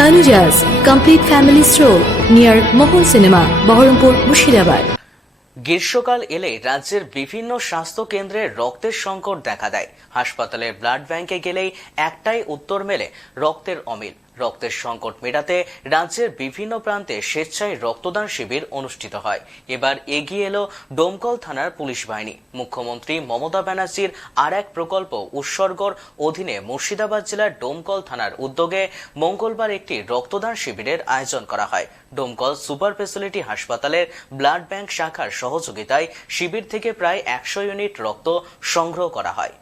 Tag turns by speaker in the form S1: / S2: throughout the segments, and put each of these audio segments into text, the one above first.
S1: Tanujas complete family Stroll near Mohol cinema Baharampur Murshidabad
S2: গ্রীষ্মকাল এলে রাজ্যের বিভিন্ন স্বাস্থ্য কেন্দ্রে রক্তের সংকট দেখা দেয়। হাসপাতালের ব্লাড ব্যাংকে গেলেই একটাই উত্তর মেলে রক্তের অমিল। রক্তের সংকট মেটাতে রাজ্যের বিভিন্ন প্রান্তে স্বেচ্ছায় রক্তদান শিবির অনুষ্ঠিত হয়। এবার এগিয়ে এলো ডোমকল থানার পুলিশ বাহিনী। মুখ্যমন্ত্রী মমতা ব্যানার্জির আর এক প্রকল্প উৎসর্গর অধীনে মুর্শিদাবাদ জেলার ডোমকল থানার উদ্যোগে মঙ্গলবার একটি রক্তদান শিবিরের আয়োজন করা হয়। ডোমকল সুপার ফেসিলিটি হাসপাতালের ব্লাড ব্যাংক শাখার সহযোগিতায় শিবির থেকে প্রায় একশো ইউনিট রক্ত সংগ্রহ করা হয়।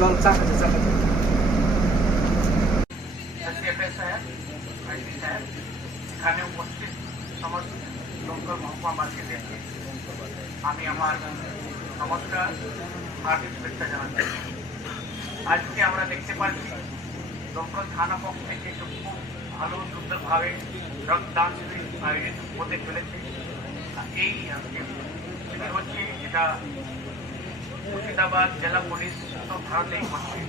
S3: জল চাকাচ্ছে চাকাচ্ছে
S4: এসিএফএস সাহেব আইসি সাহেব এখানে উপস্থিত সমস্ত দমকল মহকুমাবাসীদেরকে আমি আমার নমস্কার হার্দিক শুভেচ্ছা জানাচ্ছি আজকে আমরা দেখতে পাচ্ছি দমকল থানা পক্ষ থেকে খুব ভালো সুন্দরভাবে রক্তদান শিবির আয়োজিত হতে চলেছে এই আজকে শিবির হচ্ছে এটা মুর্শিদাবাদ জেলা পুলিশ তো ভারতেই করছে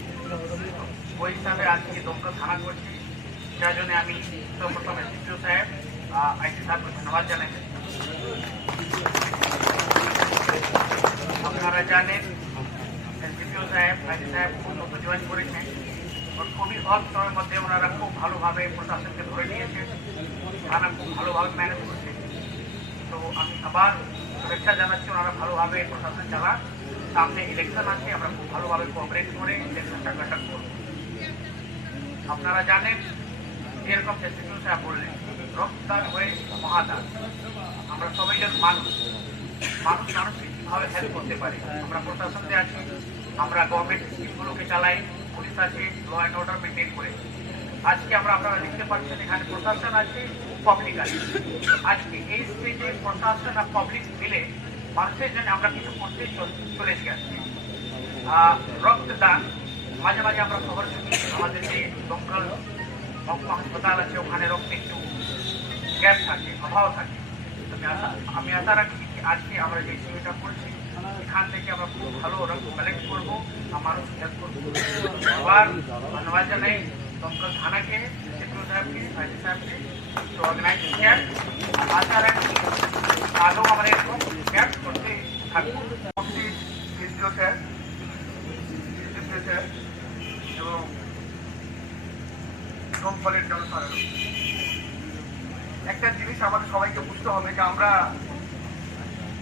S4: ওই হিসাবে আজকে দমকল থানা করছি যার জন্য আমি সর্বপ্রথম এসডিপিও সাহেব আইসি সাহেবকে ধন্যবাদ জানাই আপনারা জানেন এসডিপিও সাহেব আইসি সাহেব খুব নতুন জয়েন করেছেন আর খুবই অল্প সময়ের মধ্যে ওনারা খুব ভালোভাবে প্রশাসনকে ধরে নিয়েছেন থানা খুব ভালোভাবে ম্যানেজ করছে তো আমি আবার শুভেচ্ছা জানাচ্ছি, ওনারা ভালোভাবে প্রশাসন চালান সামনে ইলেকশন আছে, আমরা খুব ভালোভাবে কোঅপারেট করে ইলেকশনটা কন্ডাক্ট করব। আপনারা জানেন, এরকম ফেস্টিভ্যাল সাহেব বললেন, রক্তদান হয়ে মহাদান। আমরা সবাই যেন মানুষ। মানুষ মানুষকে কীভাবে হেল্প করতে পারে। আমরা প্রশাসনে আছি, আমরা গভর্নমেন্ট স্কিমগুলোকে চালাই পুলিশ আছে ল অ্যান্ড অর্ডার মেনটেন করে আজকে আমরা আপনারা দেখতে পাচ্ছেন এখানে প্রশাসন আছে পাবলিক আছে। আজকে এই স্টেজে প্রশাসন আর পাবলিক মিলে মানুষের জন্য আমরা কিছু করতে চলে আহ, রক্তদান মাঝে মাঝে আমরা খবর শুনি আমাদের যে দমকল হাসপাতাল আছে ওখানে রক্ত একটু গ্যাপ থাকে অভাব থাকে। আমি আশা আমি আশা রাখি যে আজকে আমরা যে শিবিরটা করছি এখান থেকে আমরা খুব ভালো রক্ত কালেক্ট করব মানুষ হেল্প করব। আবার ধন্যবাদ জানাই। দমকল থানাকে সেক্রেটারি আগেও আমরা একটা জিনিস আমাদের সবাইকে বুঝতে হবে যে আমরা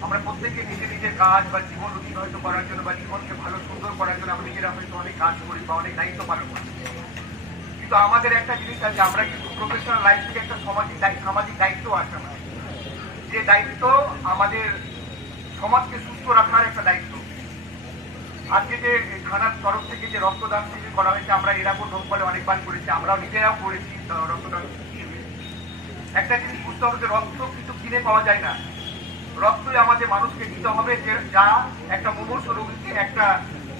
S4: আমরা প্রত্যেকে নিজের নিজের কাজ বা জীবন অতিবাহিত করার জন্য বা জীবনকে ভালো সুন্দর করার জন্য আমরা নিজেরা হয়তো অনেক কাজ করি বা অনেক দায়িত্ব পালন করি। কিন্তু আমাদের একটা জিনিস আছে, আমরা কিন্তু প্রফেশনাল লাইফ থেকে একটা সামাজিক সামাজিক দায়িত্ব আছে আমাদের যে দায়িত্ব আমাদের সমাজকে সুস্থ রাখার একটা দায়িত্ব। আজকে যে থানার তরফ থেকে যে রক্তদান শিবির করা হয়েছে, আমরা এরকম দমকলে অনেকবার করেছি, আমরাও নিজেরাও করেছি রক্তদান শিবির। একটা জিনিস বুঝতে হবে যে রক্ত কিন্তু কিনে পাওয়া যায় না। রক্তই আমাদের মানুষকে দিতে হবে যে, যা একটা মুমূর্ষ রোগীকে, একটা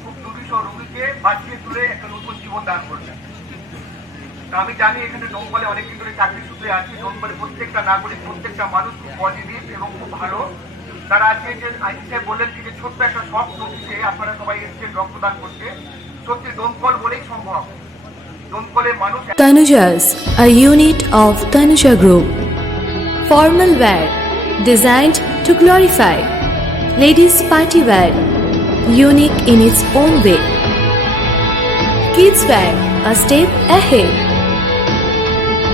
S4: খুব দুর্বিষ রোগীকে বাঁচিয়ে তুলে একটা নতুন জীবন দান করবে। আমি জানি এখানে ডোমকলে অনেকদিন ধরে চাকরি সূত্রে আছি ডোমকলে প্রত্যেকটা নাগরিক প্রত্যেকটা মানুষ খুব পজিটিভ এবং খুব ভালো তারা আজকে যে আইসি সাহেব বললেন যে ছোট্ট একটা শখ নদীতে আপনারা সবাই এসেছেন রক্তদান করতে সত্যি ডোমকল বলেই সম্ভব
S1: Tanujas, a unit of Tanuja Group. Formal wear designed to glorify. Ladies party wear, unique in its own way. Kids wear, a step ahead.